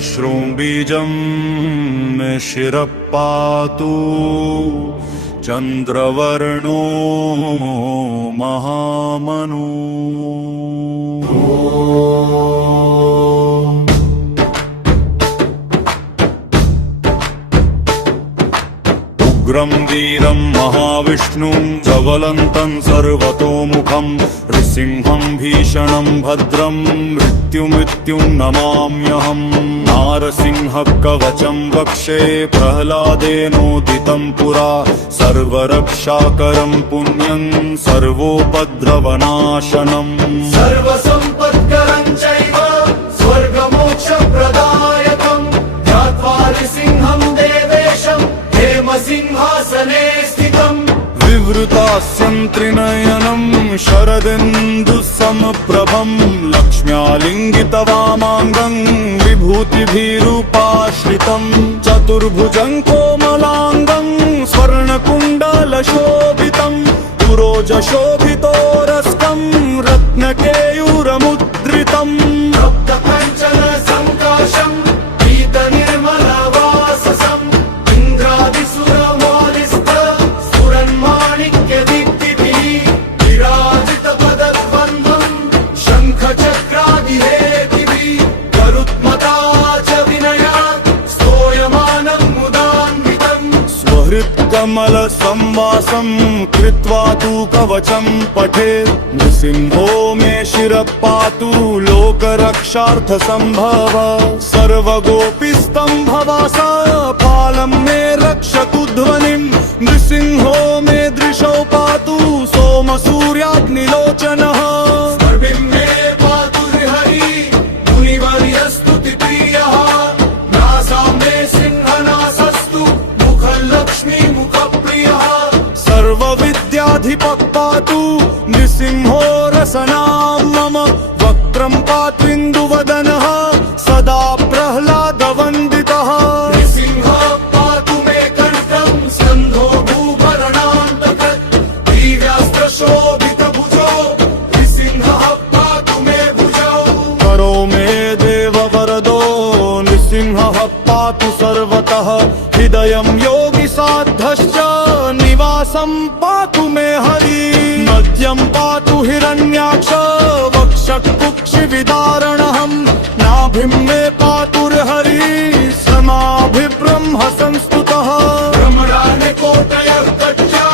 अश्रुबीजं मे शिरः पातु चन्द्रवर्णो महामनु। उग्रं वीरं महाविष्णुं ज्वलन्तं सर्वतोमुखं नृसिंहं भीषणं भद्रं मृत्युं नमाम्यहम्। नारसिंहकवचं वक्षे प्रह्लादेनोदितं पुरा सर्वरक्षाकरं पुण्यं सर्वोपद्रवनाशनम्। सर्वसम्पत्करं चैव स्वर्गमोक्षप्रदायकं ध्यात्वा नृसिंहं देवेशं हेमसिंहासने स्थितम्। विवृतास्यं त्रिनयनं शरदिन्दुसमप्रभं लक्ष्म्यालिङ्गितवामाङ्गं विभूतिभिरूपाश्रितं। चतुर्भुजं कोमलाङ्गं स्वर्णकुण्डलशोभितं पुरोजशोभितोरस्कं रत्नकेयूरमुद्रितम्। सप्तकञ्चन सङ्काशं पीतनिर्मलवाससं इन्द्रादिसुरमौलिस्थ स्फुरन्माणिक्यदीप्तिभिः विराजितपदद्वन्द्वं शङ्खचक्रादिहेतिभिः गरुत्मता च विनयात् स्तूयमानं मुदान्वितम्। स्वहृत्कमलसंवासं कृत्वा तु कवचं पठेत् नृसिंहो मे शिरः पातु लोकरक्षार्थसम्भव। सर्वगोपीस्तम्भवासा फालं मे रक्षतु ध्वनिं नृसिंहो मे दृशौ पातु सोमसूर्याग्निलोचनः। स्वर्भिं मे पातु हरि मुनिवर्यस्तुतिप्रियः नासा मे सिंहनासस्तु मुखलक्ष्मीमुखप्रियः। सर्वविद्याधिपः पातु नृसिंहो रसनां मम वक्त्रं पात्विन्दुवदनः सदा प्रह्लादवन्दितः। नृसिंहः पातु मे कण्ठं स्कन्धो भूभरणान्तकत् दिव्यास्त्रशोभितभुजो नृसिंहः पातु मे भुजौ। करो मे देववरदो नृसिंहः पातु सर्वतः हृदयं योगिसाद्धश्च निवासं पातु मे हरि। मध्यं पातु हिरण्याक्ष वक्षकुक्षिविदारणहं नाभिं मे पातुर्हरि समाभिब्रह्म संस्तुतः। भ्रमरानिकोटयः कक्षा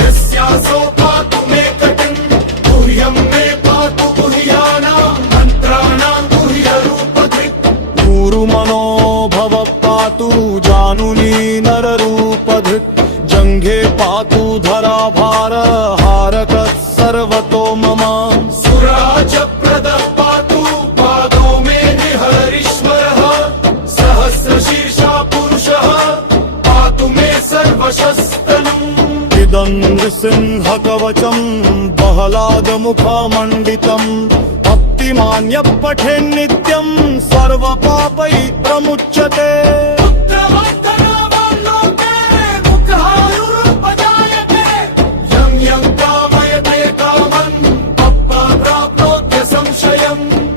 यस्यासो पातु मे कटिं गुह्यं मे पातु गुह्यानां मन्त्राणां गुह्यरूपधृक्। गुरुमनोभव पातु जानुनी नररूपधृक् जङ्घे पातु धराभारहारकः सर्वतो मम। सुराजप्रदः पातु पादो मे निहरीश्वरः सहस्रशीर्षा पुरुषः पातु मे सर्वशस्तनम्। इदं नृसिंहकवचं बहलादमुखमण्डितम् भक्तिमान्यः पठेन्नित्यं सर्वपापैः प्रमुच्यते।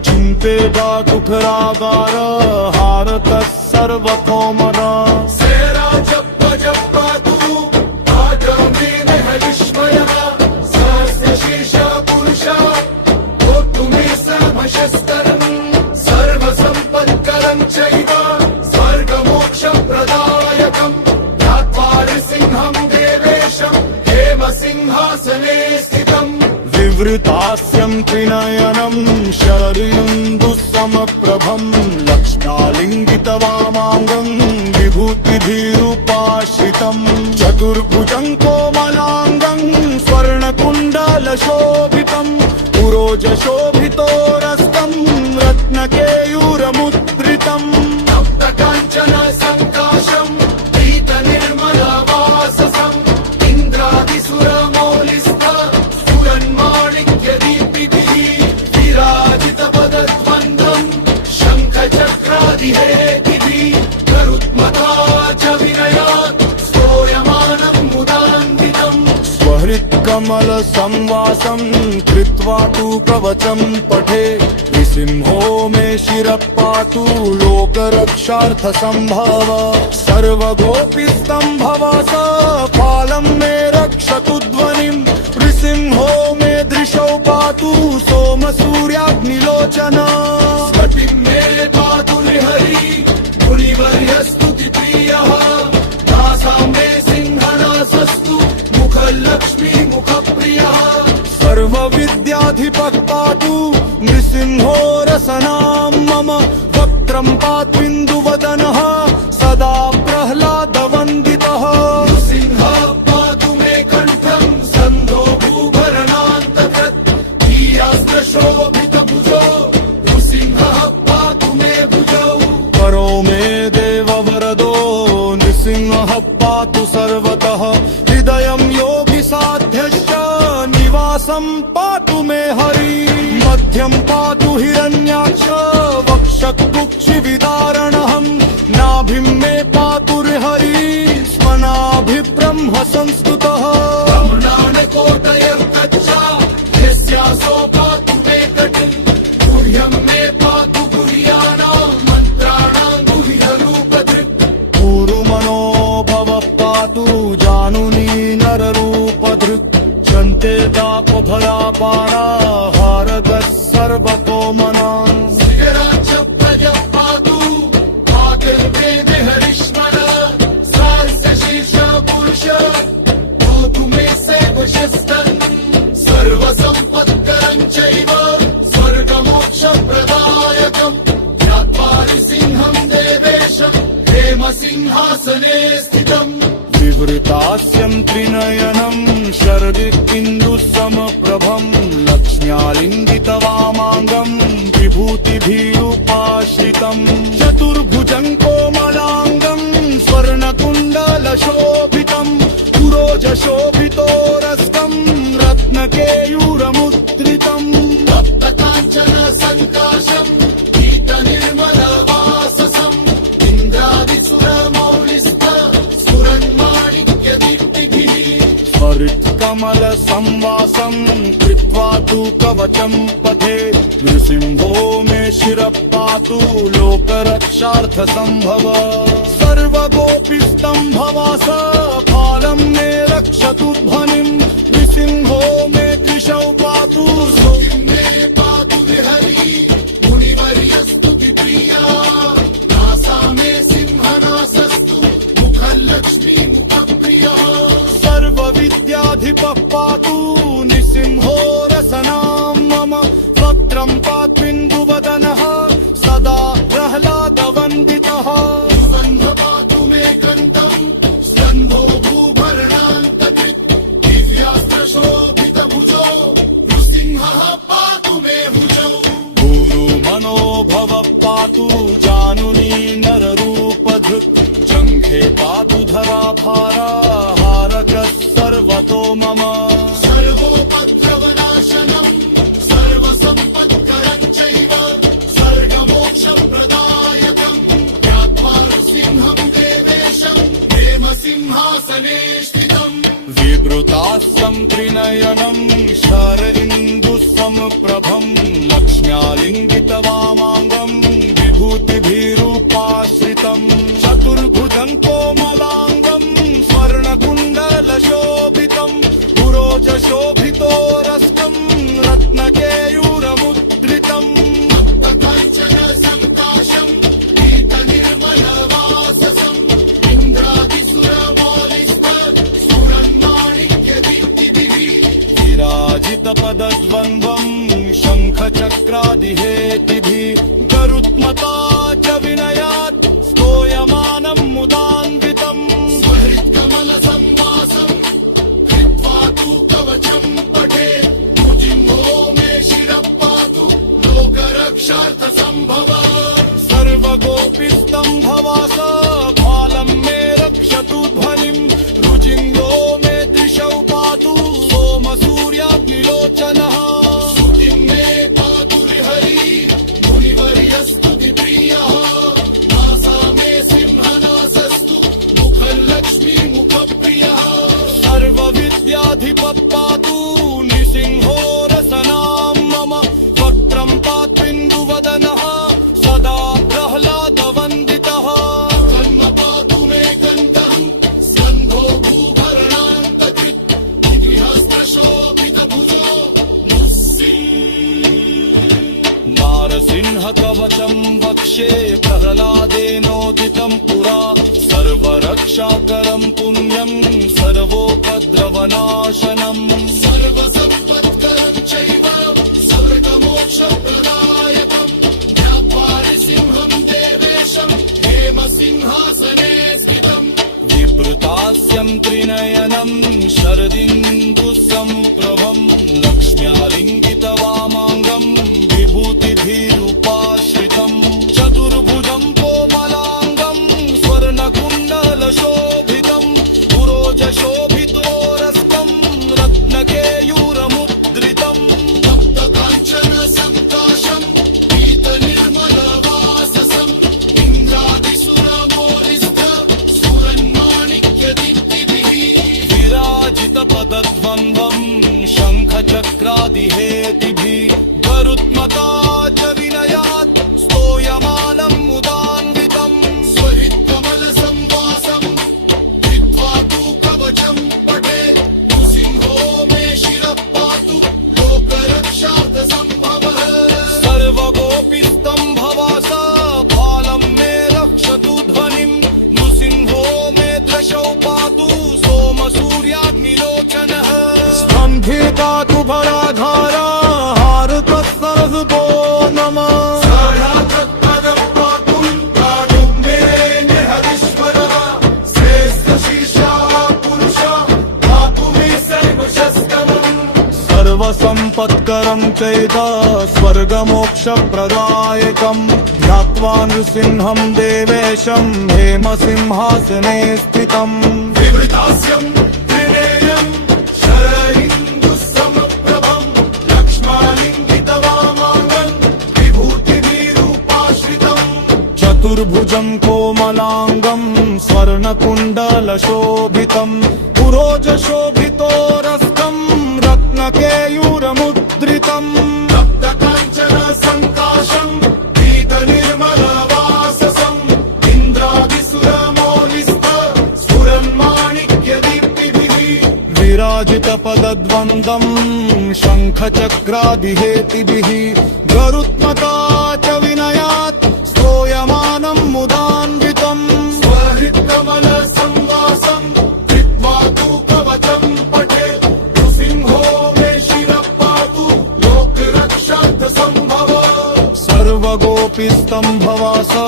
चिन्तेदातुखरागार हारतः सर्वतोमर। सेरा जप पातु पादो मे निहरीश्वरः सहस्रशीर्षा पुरुषः पातु मे सर्वशस्तनम्। सर्वसम्पत्करं चैव स्वर्गमोक्षप्रदायकं ध्यात्वा नृसिंहं देवेशं हेमसिंहासने स्थितम्। विवृतास्यं त्रिनयनं शरदिन्दुसमप्रभं लक्ष्म्यालिङ्गितवामाङ्गं विभूतिभिरूपाश्रितं। चतुर्भुजं कोमलाङ्गं स्वर्णकुण्डलशोभितं पुरोजशोभितोरस्कं रत्नकेयूरमुद्रितम्। सप्तकाञ्चन सङ्काशं पीतनिर्मलवाससं इन्द्रादिसुरमौलिस्थ स्फुरन्माणिक्यदीप्तिभिः विराजितपदद्वन्द्वं शङ्खचक्रादिहेतिभिः गरुत्मता च विनयात् स्तूयमानं मुदान्वितम्। स्वहृत्कमलसंवासं कृत्वा तु कवचं पठेत् नृसिंहो मे शिरः पातु लोकरक्षार्थसम्भव सर्वगोपीस्तम्भवा स फालं मे रक्षतु ध्वनिम् नृसिंहो मे दृशौ पातु सोमसूर्याग्निलोचन स्फटिं मे पातु हरि मुनिवर्यस्तुतिप्रियः नासा मे सिंहनासस्तु मुखलक्ष्मी मुखप्रियः सर्वविद्याधिपः पातु नृसिंहो रसनां मम वक्त्रं पात्विन्दुवदनः सदा प्रह्लादवन्दितः नृसिंहः पातु मे कण्ठं सन्धो भूभरणान्तकृत् वीरास्त्रशोभितभुजो नृसिंहः पातु मे भुजौ करो मे देववरदो नृसिंहः पातु सर्वतः हृदयं योगिसाध्यश्च निवासं पातु मे हरि मध्यं पातु हिरण्याक्ष वक्षकुक्षिविदारणहं नाभिं मे पातुर्हरि स्वनाभिब्रह्म संस्तुतः ब्रह्मणानकोटयः कच्चा यस्यासो पातु मे कटिम् गुह्यं मे पातु गुह्यानां मन्त्राणां गुह्यरूपधृक् गुरुमनो भवः पातु जानुनी नररूपधृक् चन्ते तापभरापारा हारगः सर्वतोमना शिखराच्च प्रजः पातु पातिर्वेदे हरिष्मण सहस्र शीर्ष पुरुष भूतु मे सेवशस्तन् सर्वसम्पत्करं चैव स्वर्गमोक्षप्रदायकम् ज्ञात्वा नृसिंहं देवेशं हेमसिंहासने स्थितम् विवृतास्यं त्रिनयनं शरदिन्दुसमप्रभं लक्ष्म्यालिङ्गितवामाङ्गं विभूतिभिरुपाश्रितं चतुर्भुजं कोमलाङ्गं स्वर्णकुण्डलशोभितं पुरोजशोभितोरस्कं रत्नकेयूरमुद्रितम् तप्तकाञ्चन सङ्काशम् पीतनिर्मलवाससम् इन्द्रादिसुरमौलिस्थ सुरन्माणिक्यदीप्तिभिः स्फटिकमलसंवासं कृत्वा तु कवचं पथे नृसिंहो मे शिरः पातु लोकरक्षार्थसम्भव सर्वगोपीस्तम्भवा स फालं मे रक्षतु ध्वनिम् नृसिंहो मे दृशौ पातु मे पातु हरि मुनिवर्यस्तुतिप्रिया नासा मे सिंहनासस्तु मुखलक्ष्मी मुखप्रियः सर्वविद्याधिपः पातु नृसिंहो रसनां मम वक्त्रं पात्विन्दुवदनः सदा प्रह्लादवन्दितः स्कन्ध पातु मे कण्ठं स्कन्धो भूभरणान्तकृत् दिव्यास्त्रशोभितभुजो नृसिंहः पातु मे भुजौ गुरुमनो भवः पातु जानुनी नररूपधृक् जङ्घे पातु धराभारा हारकः सर्वतो मम सर्वोपद्रवनाशनम् सर्वसम्पत्करं चैव स्वर्गमोक्षप्रदायकम् ज्ञात्वा नृसिंहं देवेशं हेमसिंहासने स्थितम् विवृतास्यं त्रिनयनं शर इन्दुसमप्रभं लक्ष्म्यालिङ्गितवामाङ्गं विभूतिभिरुपाश्रितं चतुर्भुजं कोमलाङ्गं स्वर्णकुण्डलशोभितं पुरोजशोभितोरस्कं रत्नकेयूरमुद्रितम् तप्तकाञ्चन सङ्काशम् पीतनिर्मलवाससम् इन्द्रादिसुरमौलिस्थ सुरन्माणिक्यदीप्तिभिः विराजितपदद्वन्द्वं शङ्खचक्रादिहेतिभिः गरुत्मता च विनयात् स्तूयमानं मुदान्वितम् स्वहृत्कमलसंवासम् कृत्वा तु कवचं पठेत् भुजिम्भो मे शिरः पातु लोकरक्षार्थसम्भव सर्वगोपीस्तम्भवा स फालं मे रक्षतु ध्वनिम् रुजिङ्गो मे दृशौ पातु सोमसूर्याग्निलोचनः स्तुतिं मे पातु हरि मुनिवर्यस्तुतिप्रियः नासा मे सिंहनासस्तु मुखलक्ष्मी मुखप्रियः सर्वविद्याधिपः पातु नृसिंहो रसनां मम वक्त्रं पात्विन्दुव रक्षाकरं पुण्यं सर्वोपद्रवनाशनम् सर्वसम्पत्करं चैव स्वर्गमोक्षप्रदायकम् ज्ञात्वा नृसिंहं देवेशं हेमसिंहासने स्थितम् विवृतास्यं त्रिनयनं शरदिन्दुसम्प्रभं लक्ष्म्यालिङ्गितवामाङ्गं विभूतिभिरुपाश्रितं चतुर्भुजं कोमलाङ्गं स्वर्णकुण्डलशोभितं पुरोजशोभितोरस्तं रत्नकेयूरमुद्रितम् तप्तकाञ्चन सङ्काशम् पीतनिर्मलवाससम् इन्द्रादिसुरमोरिस्थ सुरन्माणिक्यदीप्तिभिः विराजितपदद्वन्द्वं शङ्खचक्रादिहेतिभिः गरुत्मता च विनयात् स्तूयमानं मुदान्वितम् स्वहितकमलसंवासम् हित्वा तु कवचम् पठे नृसिंहो मे शिरः पातु लोकरक्षार्थसम्भवः सर्वगोपीस्तम्भवासा फालं मे रक्षतु ध्वनिं नृसिंहो मे दृशौ पातु सोमसूर्याग्निलोचनः स्तम्भितातु भराधारा हारुतस्तरसुतो नमः सारातत्पदम् पातुम् काडुम्बेन हरीश्वरः श्रेष्ठशीर्षा पुरुषः पातु मे सर्वशस्त्रमम् सर्वसम्पत्करं चैता स्वर्गमोक्षप्रदायकं ध्यात्वा नृसिंहं देवेशं हेमसिंहासने स्थितम् विवृतास्यम् त्रिनेयम् शरदिन्दुसमप्रभम् लक्ष्मालिङ्गितवामाङ्गम् विभूतिभिरुपाश्रितम् चतुर्भुजं कोमलाङ्गं स्वर्णकुण्डलशोभितं पुरोजशोभितोरस्तं रत्नकेयूरमुद्रितम् तप्तकाञ्चन सङ्काशम् पीतनिर्मलवाससम् इन्द्रादिसुरमौलिस्थ स्फुरन्माणिक्यदीप्तिभिः विराजितपदद्वन्द्वं शङ्खचक्रादिहेतिभिः गरुत्मता च विनयात् स्तूयमानं मुदान्वितम् स्वहृत्कमलसंवासम् हित्वा तु कवचम् पठे नृसिंहो मे शिरः पातु लोकरक्षार्थसम्भवः सर्वगोपीस्तम्भवासा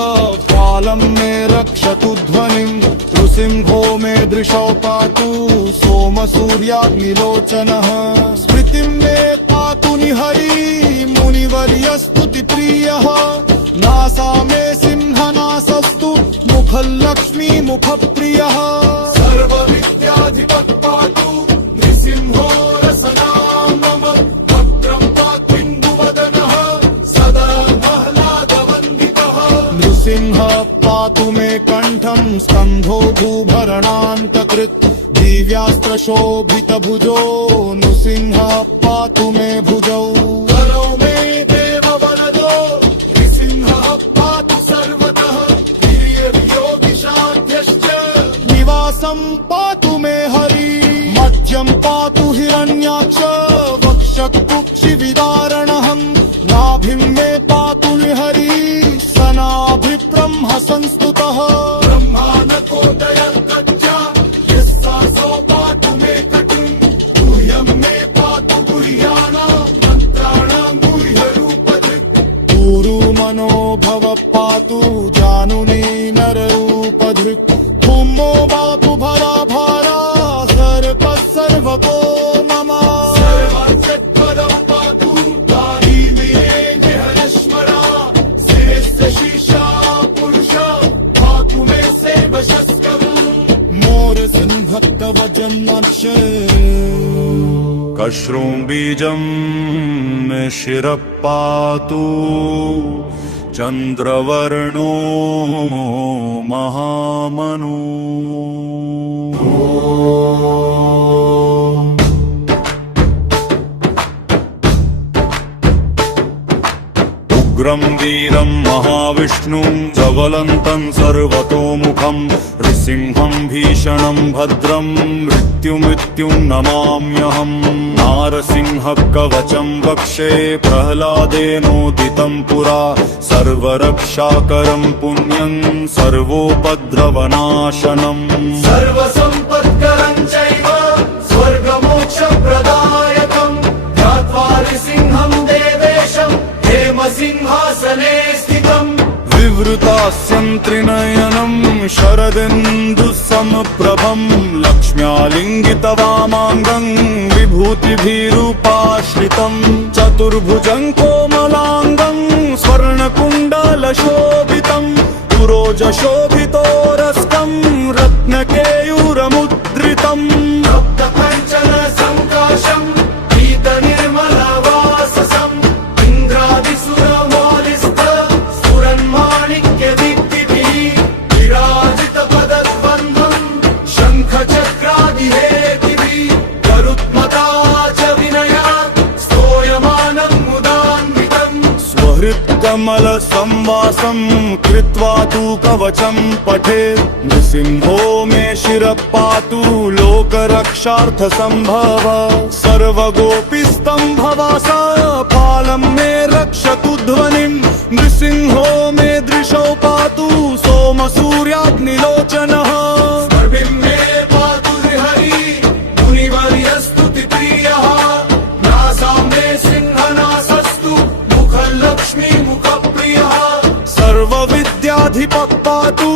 फालं मे रक्षतु ध्वनिं नृसिंहो मे दृशौ पातु सोमसूर्याग्निलोचनः स्मृतिं मे पातु निहरी मुनिवर्यस्तुतिप्रियः नासा मे सिंहनासस्तु मुखल्लक्ष्मी मुखप्रियः सर्वविद्याधिपः पातु नृसिंहो रसनां मम भद्रं पात्विन्दुवदनः सदा आह्लादवन्दितः नृसिंह पातु मे कण्ठं स्तम्भो भूभरणान्तकृत् दिव्यास्त्रशोभितभुजो नृसिंह पातु मे भुजौ वरो मे देववरदो नृसिंहः पातु सर्वतः हिर्योगिषाद्यश्च निवासं पातु मे हरि मध्यं पातु हिरण्याक्ष वक्षकुक्षिविदारणहम् नाभिं मे पातु निहरि सनाभिब्रह्म संस्तुतः ब्रह्मानकोदयर्गज्जा यस्सासो पातु मे कटुम् गुह्यं मे पातु गुह्यानां मन्त्राणां गुह्यरूपधृक् ऊरु मनोभव पातु जानुनी नररूपधृक् भूमो बापु भरा भारा सर्पः सर्वको मम सर्वार्थपदं पातु दारीमिरेण हरश्मरा श्रेष्ठशीर्षा पुरुषः पातु मे सेवशस्त्रम् मोर सिंहत्कवजन्नर्ष कश्रूम्बीजं मे शिरः पातु चन्द्रवर्णो महामनु उग्रं वीरं महाविष्णुं ज्वलन्तं सर्वतोमुखं नृसिंहं भीषणं भद्रं मृत्युं नमाम्यहम् नारसिंह कवचं वक्षे प्रह्लादेनोदितं पुरा सर्वरक्षाकरं पुण्यं सर्वोपद्रवनाशनम् सर्वसम्पत्करं चैव स्वर्गमोक्षप्रदायकम् ध्यात्वा नृसिंहं देवेशं हेमसिंहासने स्थितम् विवृतास्यं त्रिनयनं शरदिन्दुसमप्रभं लक्ष्म्यालिङ्गितवामाङ्गं विभूतिभिरूपाश्रितं चतुर्भुजं कोमलाङ्गं स्वर्णकुण्डलशोभितं पुरोजशोभितोरस्कं रत्नकेयूरमुद्रितम् सप्तपञ्चलसङ्काशम् पीतनिर्मलवाससम् इन्द्रादिसुरमौलिस्थ स्फुरन्माणिक्यदीप्तिभिः विराजितपदद्वन्द्वम् शङ्खचक्रादिहेतिभिः गरुत्मता च विनयात् स्तूयमानम् मुदान्वितम् स्वहृत्कमलसंवासं कृत्वा तु कवचं पठेत् नृसिंहो मे शिरः पातु लोकरक्षार्थसम्भव सर्वगोपीस्तम्भवासा पालं मे रक्षतु ध्वनिं नृसिंहो मे दृशौ पातु सोमसूर्याग्निलोचनः स्पर्भिं मे पातु हरि मुनिवर्यस्तुतिप्रियः नासा मे सिंहनासस्तु मुखलक्ष्मीमुखप्रियः सर्वविद्याधिपः पातु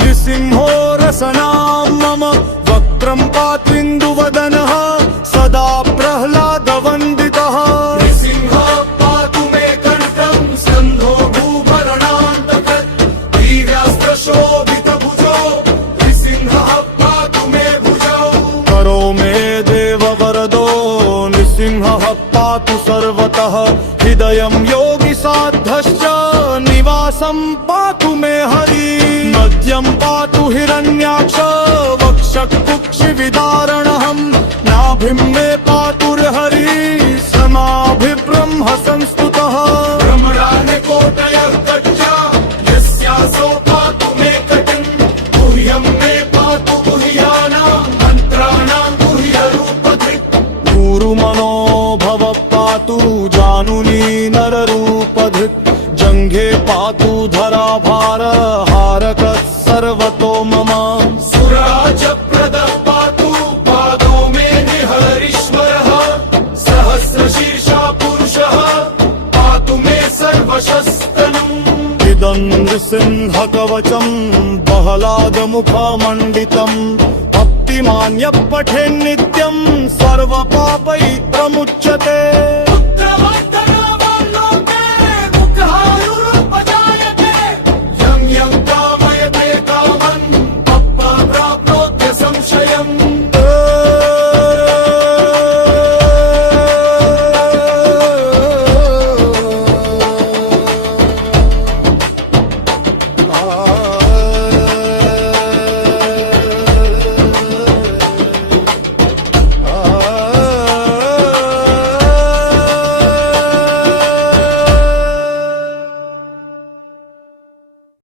नृसिंहो रसनां मम वक्त्रं पात्विन्दुवदनः सदा प्रह्लादवन्दितः नृसिंहः पातु मे कण्ठं स्कन्धो भूभरणान्तकत् दिव्यास्त्रशोभितभुजो नृसिंहः पातु मे भुजौ करो मे देववरदो नृसिंहः पातु सर्वतः हृदयं योगिसाद्धश्च निवासं पातु मे हरि मध्यं पातु हिरण्याक्ष वक्षकुक्षिविदारणहं नाभिं मे पातुर्हरि समाभिब्रह्म संस्तुतः भ्रमरानिकोटयः कक्षा यस्यासो पातु मे कटिं गुह्यं मे पातु गुह्यानां मन्त्राणां गुह्यरूपधृक् गुरुमनोभव पातु जानुनी नररूपधृक् जङ्घे पातु धराभार हारकः सर्वतो मम सुराजप्रदः पातु पादो मे निहरीश्वरः सहस्रशीर्षा पुरुषः पातु मे सर्वशस्तनम् इदं नृसिंहकवचं बहलादमुखमण्डितं भक्तिमान्यः पठेन्नित्यं सर्वपापैः प्रमुच्यते।